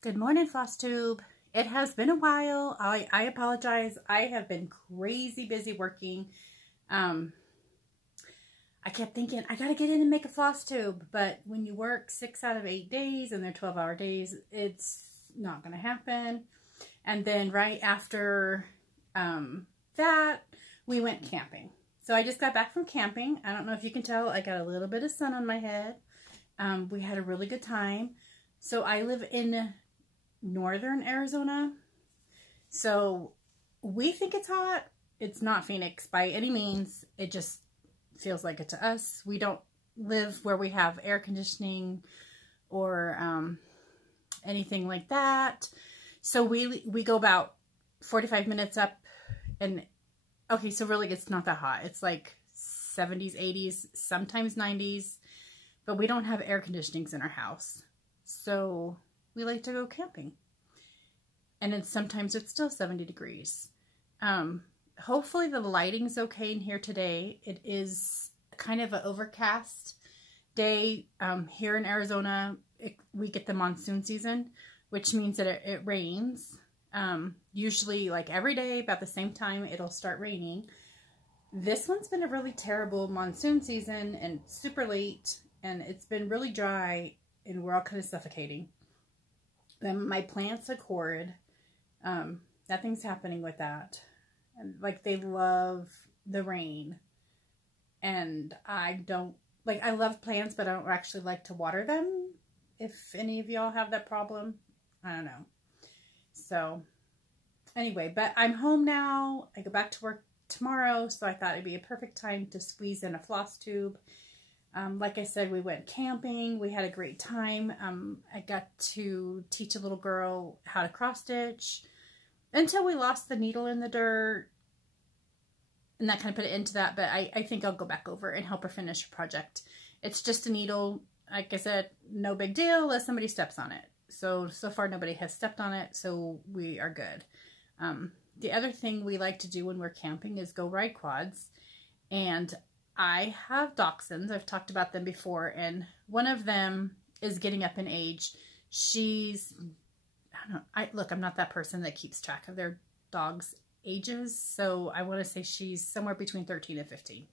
Good morning, Flosstube. It has been a while. I apologize. I have been crazy busy working. I kept thinking, I gotta get in and make a Flosstube. But when you work 6 out of 8 days and they're 12-hour days, it's not gonna happen. And then right after that, we went camping. So I just got back from camping. I don't know if you can tell, I got a little bit of sun on my head. We had a really good time. So I live in northern Arizona. So we think it's hot. It's not Phoenix by any means. It just feels like it to us. We don't live where we have air conditioning or anything like that. So we go about 45 minutes up and okay, so really it's not that hot. It's like 70s, 80s, sometimes 90s, but we don't have air conditionings in our house. So we like to go camping. And then sometimes it's still 70 degrees. Hopefully the lighting's okay in here today. It is kind of an overcast day. Here in Arizona, we get the monsoon season, which means that it rains. Usually like every day about the same time it'll start raining. This one's been a really terrible monsoon season and super late, and it's been really dry and we're all kind of suffocating. My plants are cord. Nothing's happening with that. And like they love the rain. And I don't, like I love plants, but I don't actually like to water them. If any of y'all have that problem, I don't know. So anyway, but I'm home now. I go back to work tomorrow. So I thought it'd be a perfect time to squeeze in a Flosstube. Like I said, we went camping. We had a great time. I got to teach a little girl how to cross stitch until we lost the needle in the dirt. And that kind of put it into that. But I think I'll go back over and help her finish her project. It's just a needle. Like I said, no big deal unless somebody steps on it. So far nobody has stepped on it. So we are good. The other thing we like to do when we're camping is go ride quads. And I have dachshunds. I've talked about them before, and one of them is getting up in age. She's, I don't know, look, I'm not that person that keeps track of their dogs' ages, so I want to say she's somewhere between 13 and 15.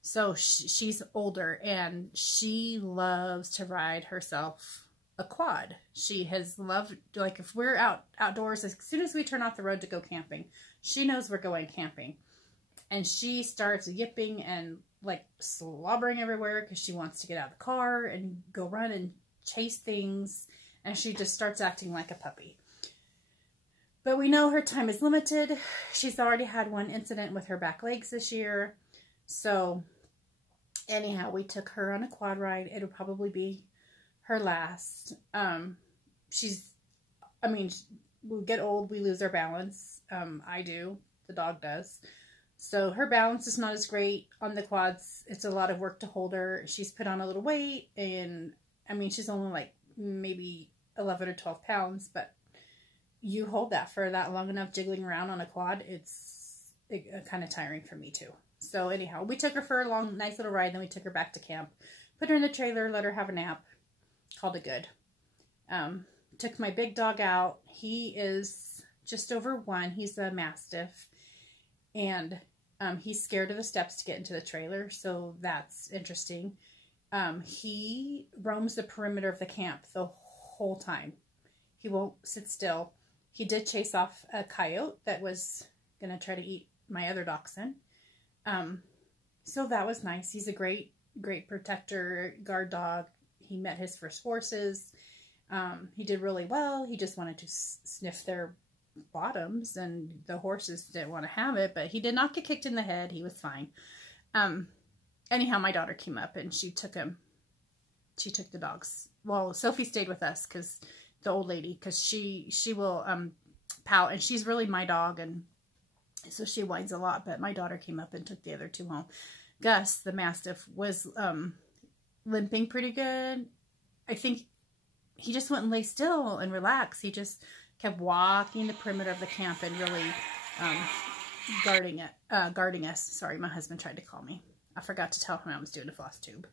So she's older, and she loves to ride herself a quad. She has loved, like if we're outdoors, as soon as we turn off the road to go camping, she knows we're going camping. And she starts yipping and like slobbering everywhere because she wants to get out of the car and go run and chase things. And she just starts acting like a puppy. But we know her time is limited. She's already had one incident with her back legs this year. So anyhow, we took her on a quad ride. It'll probably be her last. We get old, we lose our balance. I do. The dog does. So her balance is not as great on the quads. It's a lot of work to hold her. She's put on a little weight, and I mean, she's only like maybe 11 or 12 pounds, but you hold that for that long enough jiggling around on a quad, it's kind of tiring for me too. So anyhow, we took her for a long, nice little ride, then we took her back to camp, put her in the trailer, let her have a nap, called it good. Took my big dog out. He is just over 1. He's a Mastiff, and he's scared of the steps to get into the trailer, so that's interesting. He roams the perimeter of the camp the whole time. He won't sit still. He did chase off a coyote that was going to try to eat my other dachshund. So that was nice. He's a great protector, guard dog. He met his first horses. He did really well. He just wanted to sniff their bottoms, and the horses didn't want to have it, but he did not get kicked in the head. He was fine. Anyhow, my daughter came up and she took him. She took the dogs. Well, Sophie stayed with us because the old lady, because she will pout, and she's really my dog, and so she whines a lot, but my daughter came up and took the other 2 home. Gus, the Mastiff, was limping pretty good. I think he just wouldn't lay still and relax. He just kept walking the perimeter of the camp and really guarding us. Sorry, my husband tried to call me. I forgot to tell him I was doing a Flosstube.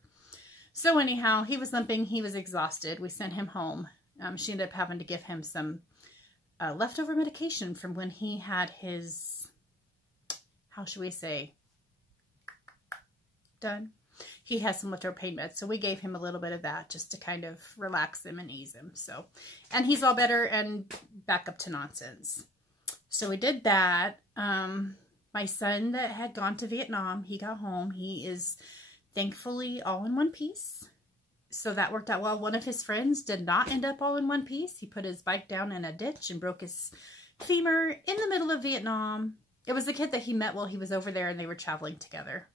So anyhow, he was limping. He was exhausted. We sent him home. She ended up having to give him some leftover medication from when he had his, how should we say, done. He has some leftover pain meds, so we gave him a little bit of that just to kind of relax him and ease him. So, and he's all better and back up to nonsense. So we did that. My son that had gone to Vietnam, he got home. He is thankfully all in one piece. So that worked out well. One of his friends did not end up all in one piece. He put his bike down in a ditch and broke his femur in the middle of Vietnam. It was the kid that he met while he was over there and they were traveling together.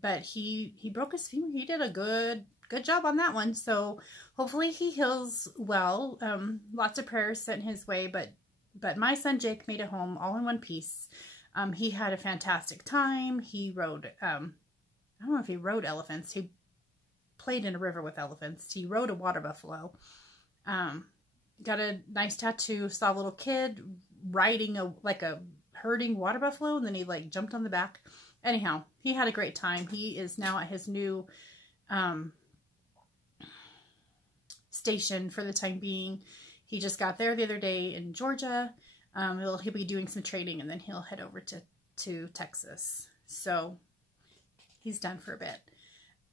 But he broke his femur. He did a good job on that one. So hopefully he heals well. Lots of prayers sent his way, but my son Jake made it home all in one piece. He had a fantastic time. He rode, I don't know if he rode elephants. He played in a river with elephants. He rode a water buffalo. Got a nice tattoo. Saw a little kid riding a herding water buffalo, and then he like jumped on the back. Anyhow, he had a great time. He is now at his new station for the time being. He just got there the other day in Georgia. He'll be doing some training, and then he'll head over to Texas. So he's done for a bit.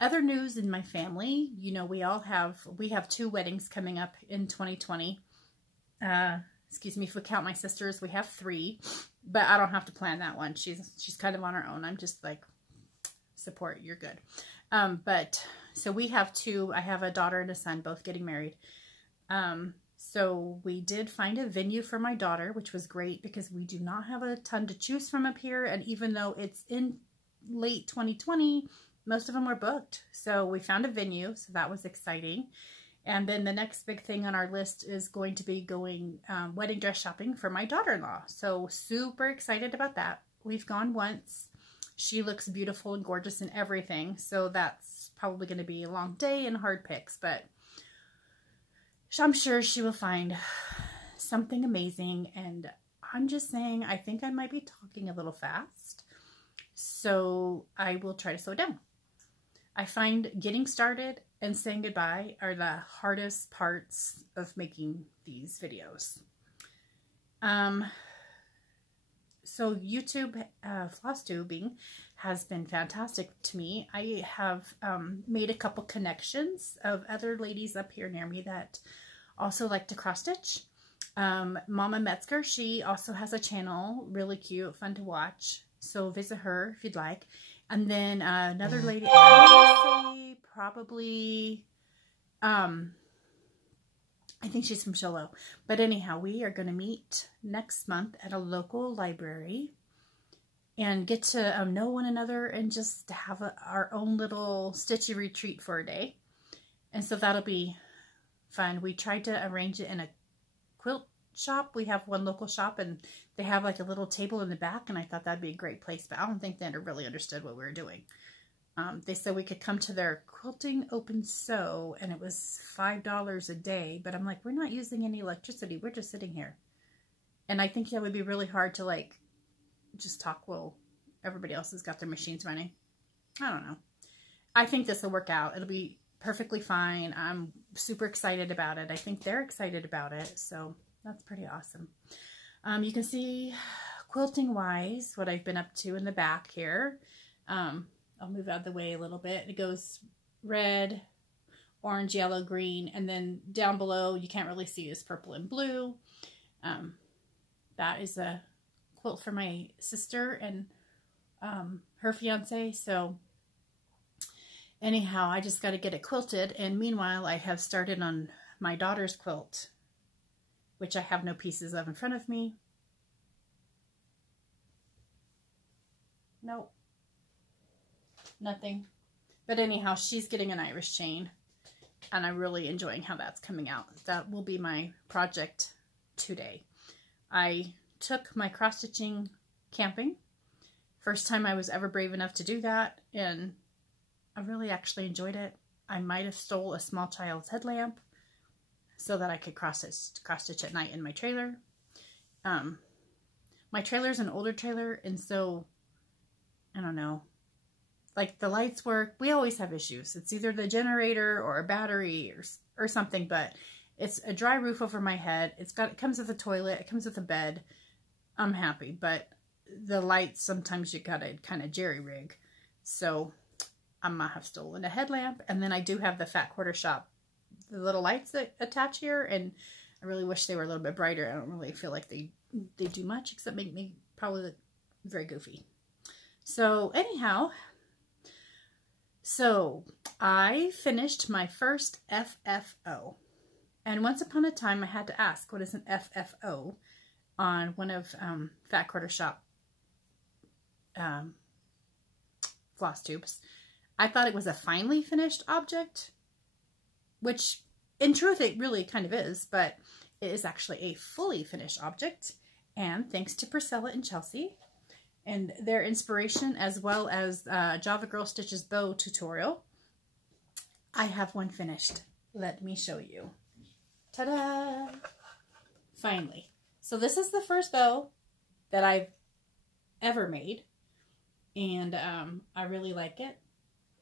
Other news in my family, you know, we have 2 weddings coming up in 2020. Excuse me, if we count my sisters, we have 3, but I don't have to plan that one. She's kind of on her own. I'm just like, support, you're good. But so we have 2. I have a daughter and a son, both getting married. So we did find a venue for my daughter, which was great because we do not have a ton to choose from up here. And even though it's in late 2020, most of them were booked. So we found a venue, so that was exciting. And then the next big thing on our list is going to be going wedding dress shopping for my daughter-in-law. So super excited about that. We've gone once. She looks beautiful and gorgeous and everything. So that's probably going to be a long day and hard picks, but I'm sure she will find something amazing. And I'm just saying, I think I might be talking a little fast. So I will try to slow down. I find getting started and saying goodbye are the hardest parts of making these videos. So YouTube Flosstubing has been fantastic to me. I have made a couple connections of other ladies up here near me that also like to cross stitch. Mama Metzger, she also has a channel, really cute, fun to watch. So visit her if you'd like. And then another lady, I would say probably, I think she's from Shiloh. But anyhow, we are going to meet next month at a local library and get to know one another and just have our own little stitchy retreat for a day. And so that'll be fun. We tried to arrange it in a quilt shop. We have one local shop and they have like a little table in the back, and I thought that'd be a great place, but I don't think they really understood what we were doing. They said we could come to their quilting open sew and it was $5 a day, but I'm like, we're not using any electricity, we're just sitting here. And I think that would be really hard to like just talk while everybody else has got their machines running. I don't know. I think this will work out. It'll be perfectly fine. I'm super excited about it. I think they're excited about it, so that's pretty awesome. You can see quilting wise what I've been up to in the back here. I'll move out of the way a little bit. It goes red, orange, yellow, green, and then down below you can't really see is purple and blue. That is a quilt for my sister and her fiance. So anyhow, I just got to get it quilted, and meanwhile I have started on my daughter's quilt, which I have no pieces of in front of me. Nope. Nothing. But anyhow, she's getting an Irish chain, and I'm really enjoying how that's coming out. That will be my project today. I took my cross-stitching camping. First time I was ever brave enough to do that, and I really actually enjoyed it. I might have stole a small child's headlamp so that I could cross-stitch at night in my trailer. My trailer is an older trailer, and so, I don't know, like the lights work. We always have issues. It's either the generator or a battery or something, but it's a dry roof over my head. It comes with a toilet. It comes with a bed. I'm happy, but the lights, sometimes you gotta kind of jerry rig. So I might have stolen a headlamp. And then I do have the Fat Quarter Shop, the little lights that attach here, and I really wish they were a little bit brighter. I don't really feel like they do much except make me probably look very goofy. So anyhow, so I finished my first FFO. And once upon a time I had to ask, what is an FFO on one of Fat Quarter Shop floss tubes. I thought it was a finely finished object, which in truth it really kind of is, but it is actually a fully finished object. And thanks to Priscilla and Chelsea and their inspiration, as well as Java Girl Stitches bow tutorial, I have one finished. Let me show you. Ta-da! Finally. So this is the first bow that I've ever made, and I really like it.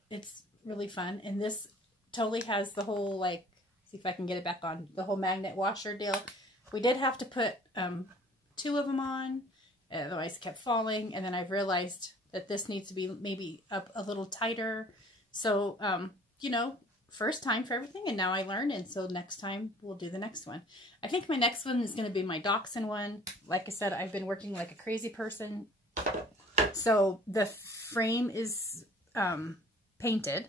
It's really fun, and this totally has the whole, like, see if I can get it back on, the whole magnet washer deal. We did have to put 2 of them on, otherwise it kept falling, and then I've realized that this needs to be maybe up a little tighter. So, you know, first time for everything, and now I learned, and so next time we'll do the next one. I think my next one is going to be my dachshund one. Like I said, I've been working like a crazy person. So the frame is painted,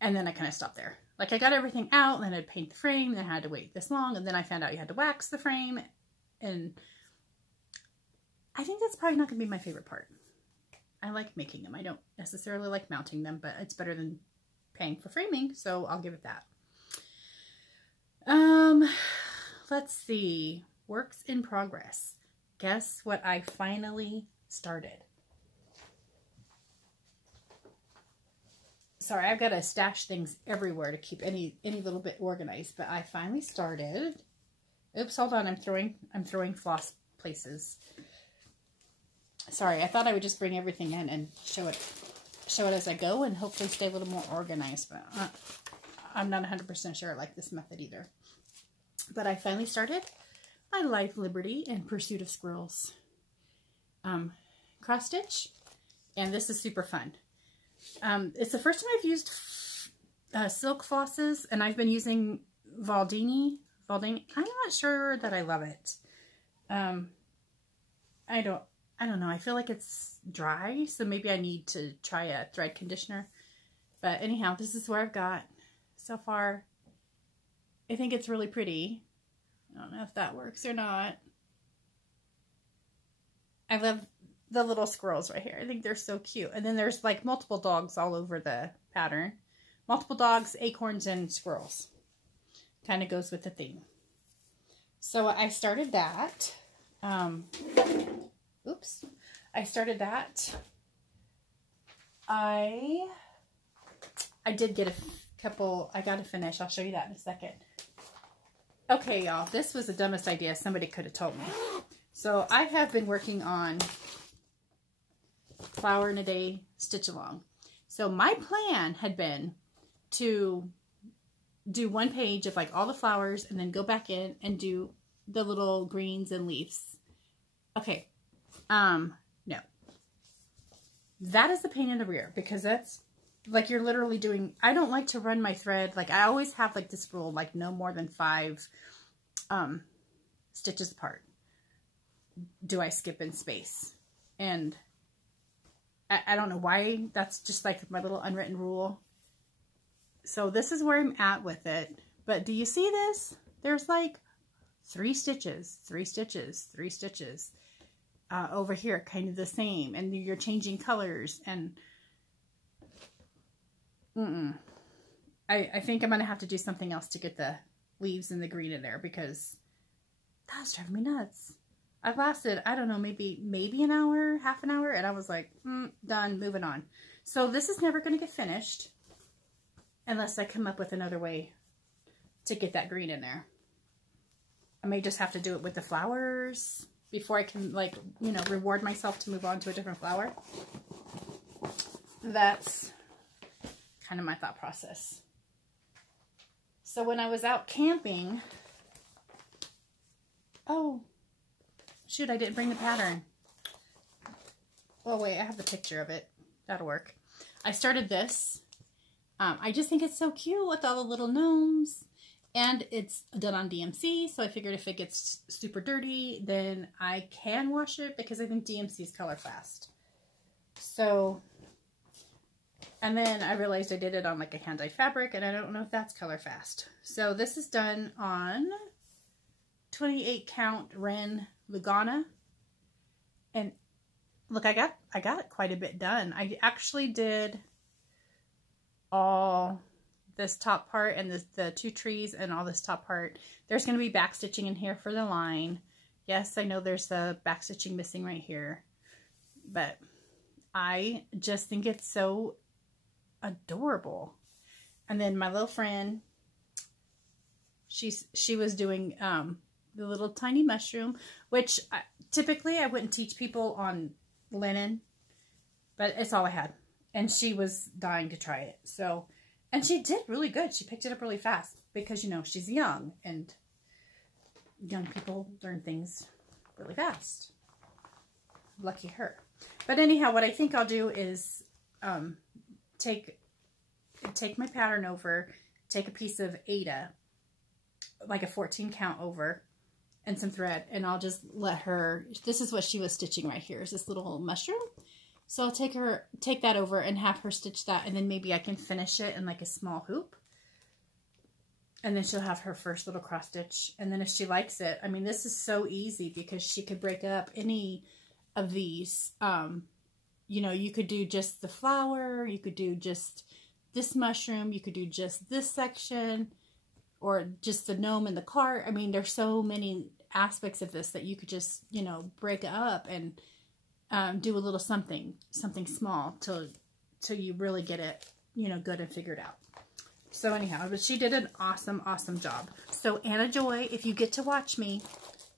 and then I kind of stopped there. Like I got everything out, and then I'd paint the frame, and then I had to wait this long, and then I found out you had to wax the frame, and I think that's probably not going to be my favorite part. I like making them. I don't necessarily like mounting them, but it's better than paying for framing, so I'll give it that. Let's see. Works in progress. Guess what I finally started? Sorry, I've got to stash things everywhere to keep any little bit organized, but I finally started. Oops, hold on. I'm throwing floss places. Sorry, I thought I would just bring everything in and show it as I go, and hopefully stay a little more organized, but I'm not 100% sure I like this method either. But I finally started my Life, Liberty, and Pursuit of Squirrels cross stitch, and this is super fun. It's the first time I've used silk flosses, and I've been using Valdini. I'm not sure that I love it. I don't know. I feel like it's dry, so maybe I need to try a thread conditioner. But anyhow, this is what I've got so far. I think it's really pretty. I don't know if that works or not. I love the little squirrels right here. I think they're so cute. And then there's like multiple dogs all over the pattern. Multiple dogs, acorns, and squirrels. Kind of goes with the theme. So I started that. Oops. I started that. I did get a couple, I got to finish. I'll show you that in a second. Okay, y'all, this was the dumbest idea somebody could have told me. So I have been working on Flower in a Day Stitch Along. So my plan had been to do one page of like all the flowers and then go back in and do the little greens and leaves. Okay. No. That is the pain in the rear, because that's like you're literally doing, I don't like to run my thread. Like I always have like this rule, like no more than 5 stitches apart do I skip in space. And I don't know why, that's just like my little unwritten rule. So this is where I'm at with it. But do you see this? There's like 3 stitches, 3 stitches, 3 stitches. Over here, kind of the same, and you're changing colors, and I think I'm gonna have to do something else to get the leaves and the green in there, because that was driving me nuts. I lasted, I don't know, maybe an hour, half an hour, and I was like, done, moving on. So this is never gonna get finished unless I come up with another way to get that green in there. I may just have to do it with the flowers before I can, like, you know, reward myself to move on to a different flower. that's kind of my thought process. So when I was out camping, oh, shoot, I didn't bring the pattern. Oh, wait, I have the picture of it. That'll work. I started this. I just think it's so cute with all the little gnomes. And it's done on DMC, so I figured if it gets super dirty, then I can wash it because I think DMC is color fast. So, and then I realized I did it on like a hand-dyed fabric, and I don't know if that's color fast. So this is done on 28 count Ren Lugana. And look, I got quite a bit done. I actually did all this top part and the two trees and all this top part. There's going to be back stitching in here for the line. Yes, I know there's the back stitching missing right here, but I just think it's so adorable. And then my little friend, she was doing the little tiny mushroom, which typically I wouldn't teach people on linen, but it's all I had, and she was dying to try it. So, and she did really good. She picked it up really fast because, you know, she's young, and young people learn things really fast. Lucky her. But anyhow, what I think I'll do is take my pattern over, take a piece of Ada, like a 14 count over, and some thread, and I'll just let her, this is what she was stitching right here, is this little mushroom. So I'll take that over and have her stitch that, and then maybe I can finish it in like a small hoop. And then she'll have her first little cross stitch. And then if she likes it, I mean, this is so easy because she could break up any of these. You know, you could do just the flower, you could do just this mushroom, you could do just this section, or just the gnome in the cart. I mean, there's so many aspects of this that you could just, you know, break up and do a little something small till you really get it, you know, good and figured out. So anyhow, but she did an awesome job. So Anna Joy, if you get to watch me,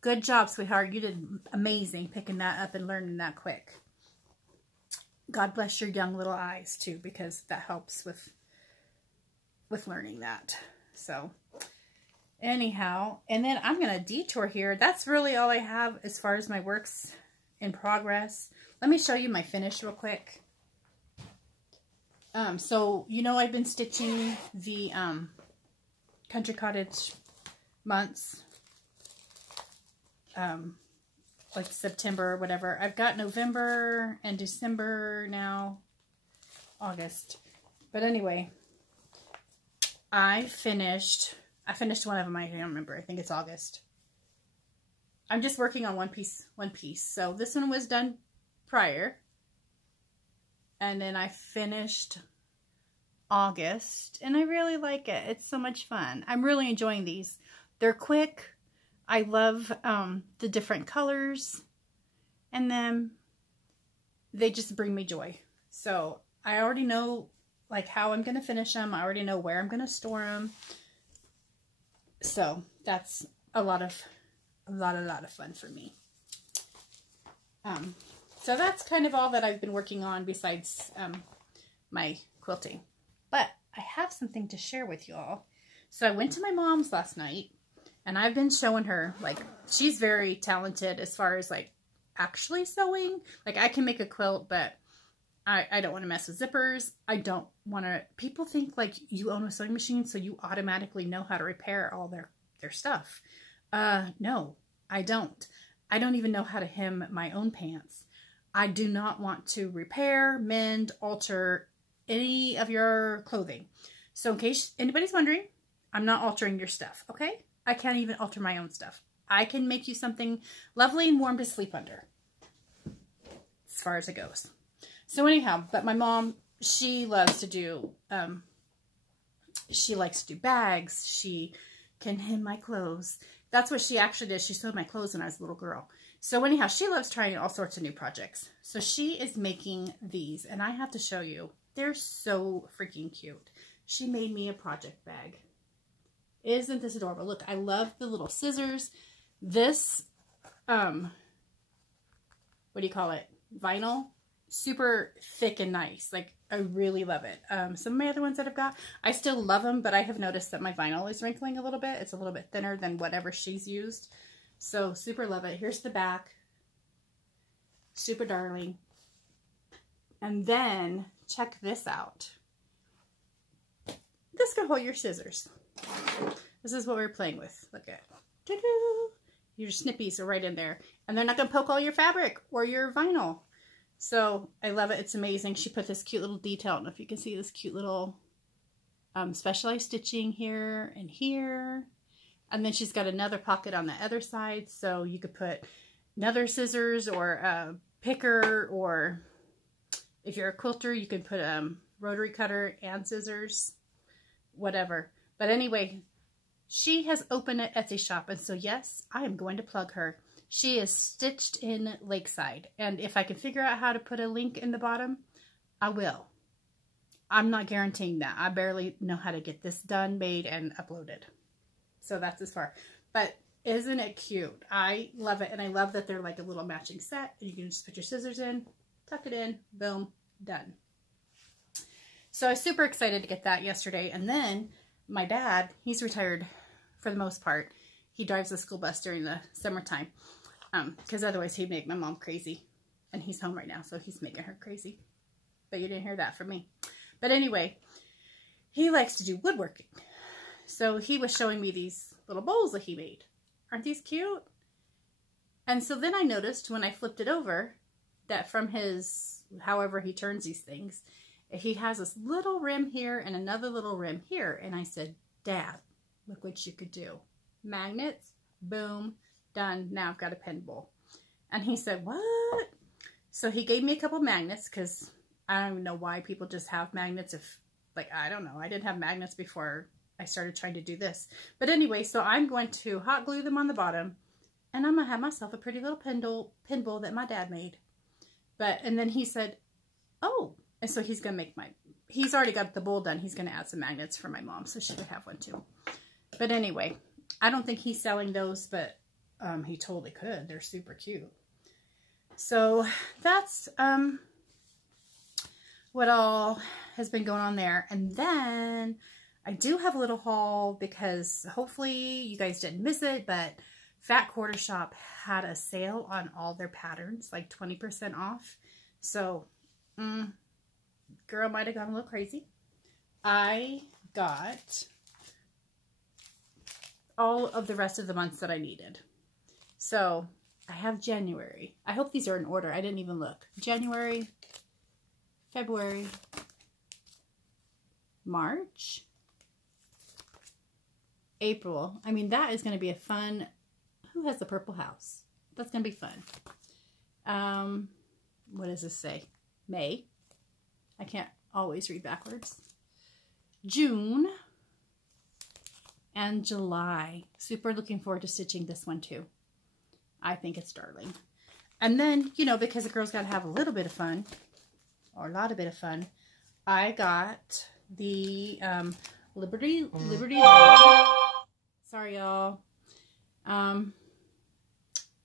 good job, sweetheart. You did amazing picking that up and learning that quick. God bless your young little eyes too, because that helps with learning that. So anyhow, and then I'm going to detour here. That's really all I have as far as my works in progress. Let me show you my finish real quick. So, you know, I've been stitching the Country Cottage months, like September or whatever. I've got November and December now, August. But anyway, I finished one of them. I don't remember. I think it's August. I'm just working on one piece. So this one was done prior. And then I finished August. And I really like it. It's so much fun. I'm really enjoying these. They're quick. I love the different colors. And then they just bring me joy. So I already know like how I'm going to finish them. I already know where I'm going to store them. So that's a lot of fun for me. So that's kind of all that I've been working on besides my quilting. But I have something to share with you all. So I went to my mom's last night, and I've been showing her, like, she's very talented as far as like actually sewing. Like, I can make a quilt, but I don't want to mess with zippers. I don't want to, people think like you own a sewing machine, so you automatically know how to repair all their stuff. No, I don't. I don't even know how to hem my own pants. I do not want to repair, mend, alter any of your clothing. So in case anybody's wondering, I'm not altering your stuff, okay? I can't even alter my own stuff. I can make you something lovely and warm to sleep under, as far as it goes. So anyhow, but my mom, she loves to do, she likes to do bags. She can hem my clothes. That's what she actually did. She sewed my clothes when I was a little girl. So anyhow, she loves trying all sorts of new projects. So she is making these, and I have to show you. They're so freaking cute. She made me a project bag. Isn't this adorable? Look, I love the little scissors. This, what do you call it? Vinyl super thick and nice. Like, I really love it. Some of my other ones that I've got, I still love them, but I have noticed that my vinyl is wrinkling a little bit. It's a little bit thinner than whatever she's used. So super love it. Here's the back. Super darling. And then check this out. This can hold your scissors. This is what we're playing with. Look at it. Your snippies are right in there. And they're not going to poke all your fabric or your vinyl. So I love it. It's amazing. She put this cute little detail. I don't know if you can see this cute little specialized stitching here and here. And then she's got another pocket on the other side. So you could put another scissors or a picker, or if you're a quilter, you could put a rotary cutter and scissors, whatever. But anyway, she has opened an Etsy shop. And so yes, I am going to plug her. She is stitched in Lakeside. And if I can figure out how to put a link in the bottom, I will. I'm not guaranteeing that. I barely know how to get this done, made, and uploaded. So that's as far. But isn't it cute? I love it. And I love that they're like a little matching set. You can just put your scissors in, tuck it in, boom, done. So I was super excited to get that yesterday. And then my dad, he's retired for the most part. He drives the school bus during the summertime. Because otherwise he'd make my mom crazy. And he's home right now, so he's making her crazy. But you didn't hear that from me. But anyway, he likes to do woodworking. So he was showing me these little bowls that he made. Aren't these cute? And so then I noticed when I flipped it over that from his, however he turns these things, he has this little rim here and another little rim here. And I said, Dad, look what you could do. Magnets, boom, done. Now I've got a pen bowl. And he said, what? So he gave me a couple magnets, because I don't even know why people just have magnets. If, like, I don't know. I didn't have magnets before I started trying to do this. But anyway, so I'm going to hot glue them on the bottom, and I'm going to have myself a pretty little pen bowl that my dad made. And then he said, oh, and so he's going to make he's already got the bowl done. He's going to add some magnets for my mom, so she would have one too. But anyway, I don't think he's selling those, but he totally could. They're super cute. So that's what all has been going on there. And then I do have a little haul, because hopefully you guys didn't miss it, but Fat Quarter Shop had a sale on all their patterns, like 20% off. So, girl might have gone a little crazy. I got all of the rest of the months that I needed. So I have January. I hope these are in order. I didn't even look. January, February, March, April. I mean, that is going to be a fun. Who has the purple house? That's going to be fun. What does this say? May. I can't always read backwards. June and July. Super looking forward to stitching this one too. I think it's darling. And then, you know, because the girls got to have a little bit of fun, or a lot of bit of fun, I got the Liberty Lane. Sorry, y'all.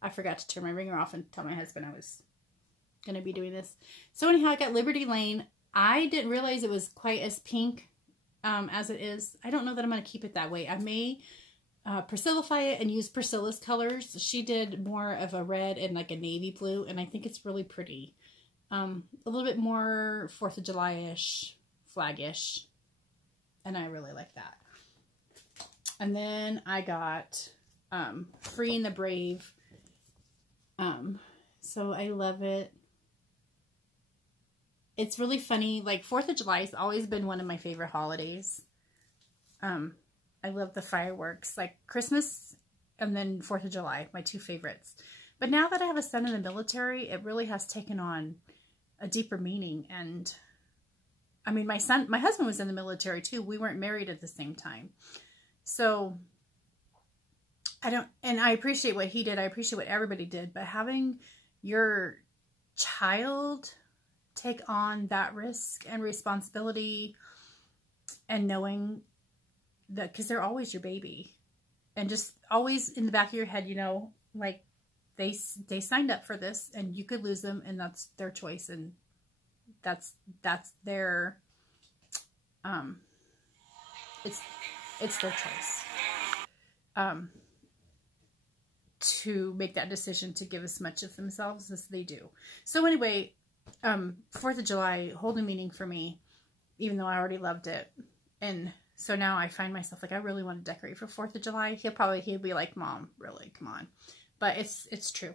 I forgot to turn my ringer off and tell my husband I was going to be doing this. So anyhow, I got Liberty Lane. I didn't realize it was quite as pink as it is. I don't know that I'm going to keep it that way. I may Priscillify it and use Priscilla's colors. She did more of a red and like a navy blue, and I think it's really pretty. A little bit more 4th of July-ish, flag-ish, and I really like that. And then I got Freeing the Brave. So I love it. It's really funny. Like 4th of July has always been one of my favorite holidays. I love the fireworks, like Christmas and then 4th of July, my two favorites. But now that I have a son in the military, it really has taken on a deeper meaning. And I mean, my husband was in the military too. We weren't married at the same time. So I appreciate what he did. I appreciate what everybody did. But having your child take on that risk and responsibility, and knowing that, because they're always your baby, and just always in the back of your head, you know, like they signed up for this and you could lose them, and that's their choice, and that's their, it's their choice, to make that decision to give as much of themselves as they do. So anyway, 4th of July, holding meaning for me, even though I already loved it. And so now I find myself like, I really want to decorate for 4th of July. He'll be like, Mom, really, come on. But it's true.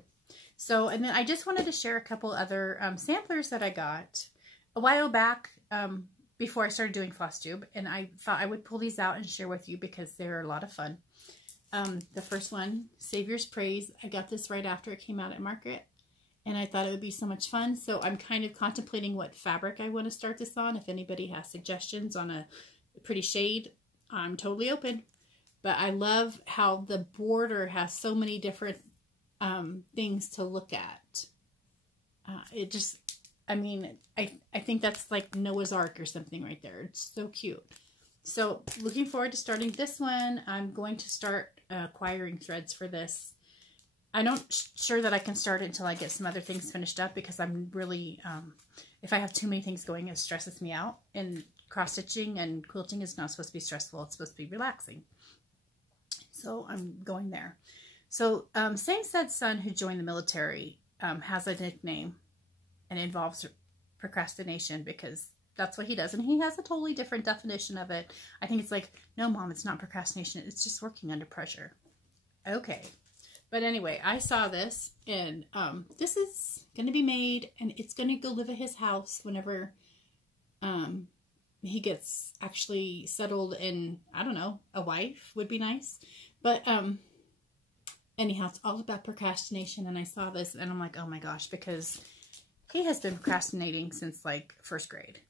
So, and then I just wanted to share a couple other samplers that I got a while back, before I started doing Flosstube. And I thought I would pull these out and share with you because they're a lot of fun. The first one, Savior's Praise. I got this right after it came out at Market. And I thought it would be so much fun. So I'm kind of contemplating what fabric I want to start this on. If anybody has suggestions on a pretty shade, I'm totally open. But I love how the border has so many different things to look at. It just, I mean, I think that's like Noah's Ark or something right there. It's so cute. So looking forward to starting this one. I'm going to start acquiring threads for this. I'm not sure that I can start it until I get some other things finished up, because I'm really, if I have too many things going, it stresses me out. And cross-stitching and quilting is not supposed to be stressful. It's supposed to be relaxing. So I'm going there. So Sang Said Son, who joined the military, has a nickname, and it involves procrastination, because that's what he does. And he has a totally different definition of it. I think it's like, no, Mom, it's not procrastination. It's just working under pressure. Okay. But anyway, I saw this, and this is going to be made, and it's going to go live at his house whenever he gets actually settled in, I don't know, a wife would be nice. But anyhow, it's all about procrastination, and I saw this, and I'm like, oh my gosh, because he has been procrastinating since like 1st grade.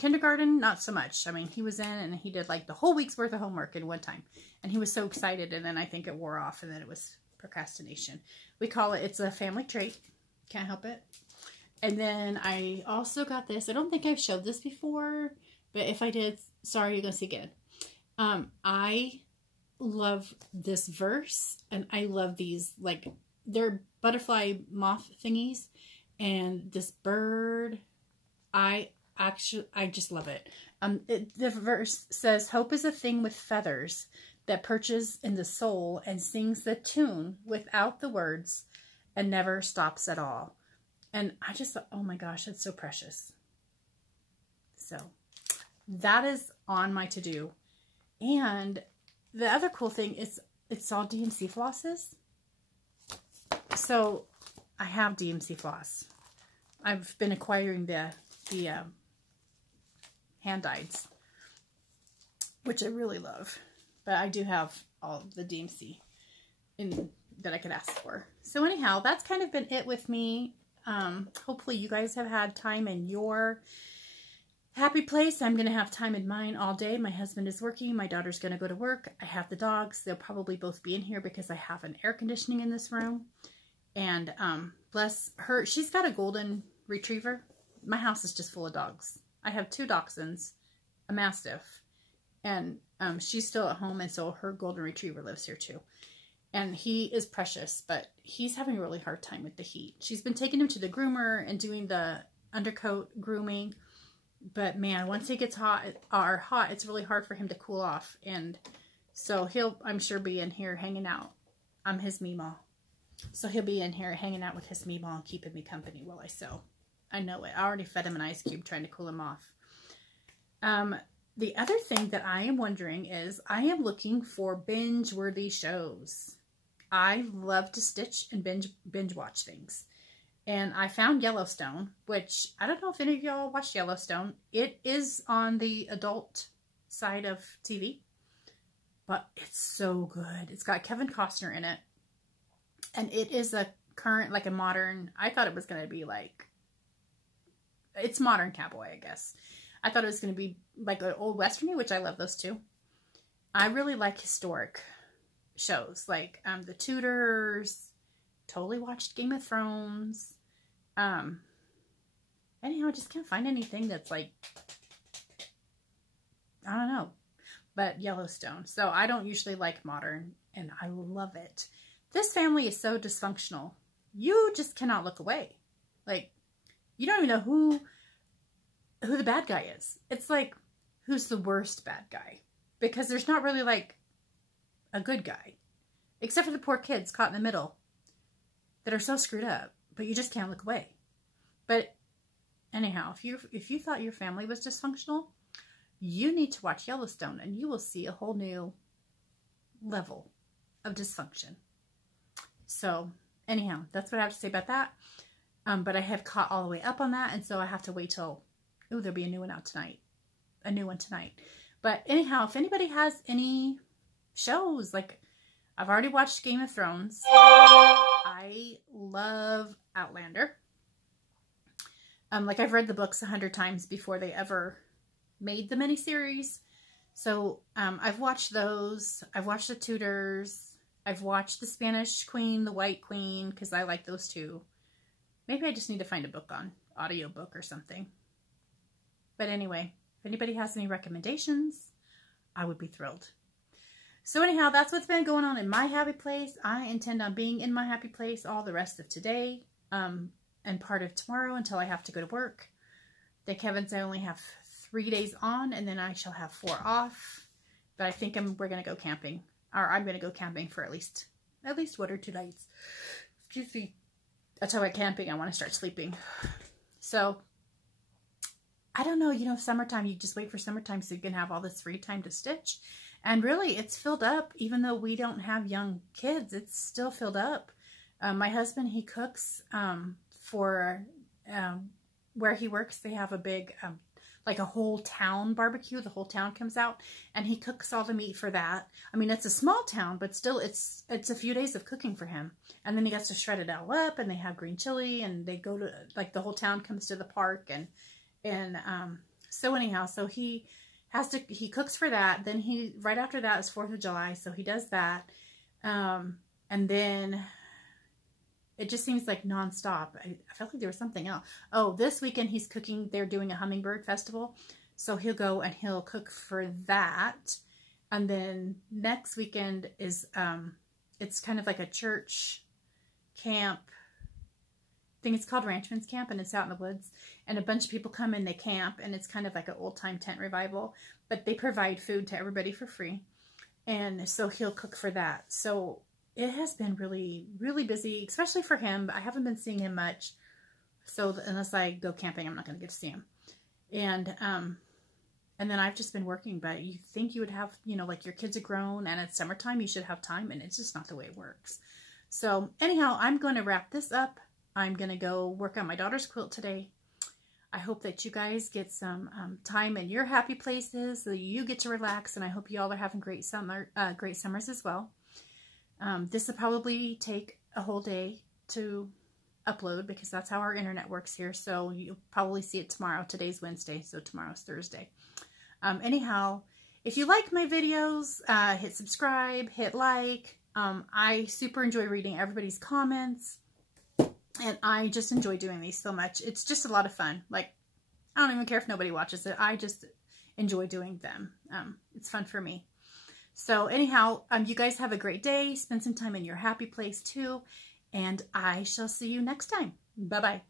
Kindergarten, not so much. I mean, he was in, and he did like the whole week's worth of homework in one time, and he was so excited, and then I think it wore off, and then it was procrastination. We call it, it's a family trait. Can't help it. And then I also got this. I don't think I've showed this before, but if I did, sorry, you're going to see again. I love this verse, and I love these, like, they're butterfly moth thingies, and this bird, I just love it. The verse says, hope is a thing with feathers that perches in the soul and sings the tune without the words and never stops at all. And I just thought, oh my gosh, that's so precious. So that is on my to-do. And the other cool thing is it's all DMC flosses. So I have DMC floss. I've been acquiring the hand-dyeds, which I really love. But I do have all the DMC that I could ask for. So anyhow, that's kind of been it with me. Hopefully you guys have had time in your happy place. I'm going to have time in mine all day. My husband is working. My daughter's going to go to work. I have the dogs. They'll probably both be in here because I have an air conditioning in this room. And bless her, she's got a golden retriever. My house is just full of dogs. I have 2 dachshunds, a mastiff, and she's still at home, and so her golden retriever lives here too. And he is precious, but he's having a really hard time with the heat. She's been taking him to the groomer and doing the undercoat grooming. But man, once he gets hot, it's really hard for him to cool off. And so he'll, I'm sure, be in here hanging out. I'm his Meemaw. So he'll be in here hanging out with his Meemaw and keeping me company while I sew. I know it. I already fed him an ice cube trying to cool him off. The other thing that I am wondering is I am looking for binge-worthy shows. I love to stitch and binge watch things. And I found Yellowstone, which I don't know if any of y'all watch Yellowstone. It is on the adult side of TV, but it's so good. It's got Kevin Costner in it. And it is a current, like a modern, I thought it was going to be like, it's modern cowboy, I guess. I thought it was going to be like an old westerny, which I love those too. I really like historic shows, like The Tudors. Totally watched Game of Thrones. Anyhow, I just can't find anything that's like, I don't know, but Yellowstone. So I don't usually like modern, and I love it. This family is so dysfunctional. You just cannot look away. Like, you don't even know who who the bad guy is. It's like, who's the worst bad guy? Because there's not really like a good guy. Except for the poor kids caught in the middle that are so screwed up, but you just can't look away. But anyhow, if you thought your family was dysfunctional, you need to watch Yellowstone and you will see a whole new level of dysfunction. So anyhow, that's what I have to say about that. But I have caught all the way up on that, and so I have to wait till, oh, there'll be a new one out tonight. A new one tonight. But anyhow, if anybody has any shows, like I've already watched Game of Thrones. I love Outlander. Like I've read the books 100 times before they ever made the miniseries. So I've watched those. I've watched the Tudors. I've watched the Spanish Queen, the White Queen, because I like those two. Maybe I just need to find a book on audiobook or something. But anyway, if anybody has any recommendations, I would be thrilled. So anyhow, that's what's been going on in my happy place. I intend on being in my happy place all the rest of today and part of tomorrow until I have to go to work. Thank heavens I only have 3 days on, and then I shall have 4 off. But I think we're going to go camping. Or I'm going to go camping for at least 1 or 2 nights. Excuse me. That's how I camping. I want to start sleeping. So, I don't know. You know, summertime, you just wait for summertime so you can have all this free time to stitch. And really, it's filled up. Even though we don't have young kids, it's still filled up. My husband, he cooks for where he works. They have a big, like a whole town barbecue. The whole town comes out, and he cooks all the meat for that. I mean, it's a small town, but still, it's a few days of cooking for him. And then he gets to shred it all up, and they have green chili, and they go to, like, the whole town comes to the park, and so anyhow, so he cooks for that. Then right after that is 4th of July, so he does that. And then it just seems like nonstop. I felt like there was something else. Oh, this weekend he's cooking. They're doing a hummingbird festival. So he'll go and he'll cook for that. And then next weekend is, it's kind of like a church camp thing. It's called Ranchman's Camp, and it's out in the woods. And a bunch of people come and they camp, and it's kind of like an old-time tent revival. But they provide food to everybody for free. And so he'll cook for that. So it has been really, really busy, especially for him. I haven't been seeing him much. So unless I go camping, I'm not going to get to see him. And then I've just been working. But you think you would have, you know, like your kids are grown and it's summertime, you should have time. And it's just not the way it works. So anyhow, I'm going to wrap this up. I'm going to go work on my daughter's quilt today. I hope that you guys get some time in your happy places, so you get to relax. And I hope you all are having great summers as well. This will probably take a whole day to upload because that's how our internet works here. So you'll probably see it tomorrow. Today's Wednesday, so tomorrow's Thursday. Anyhow, if you like my videos, hit subscribe, hit like. I super enjoy reading everybody's comments, and I just enjoy doing these so much. It's just a lot of fun. Like, I don't even care if nobody watches it. I just enjoy doing them. It's fun for me. So anyhow, you guys have a great day. Spend some time in your happy place too. And I shall see you next time. Bye-bye.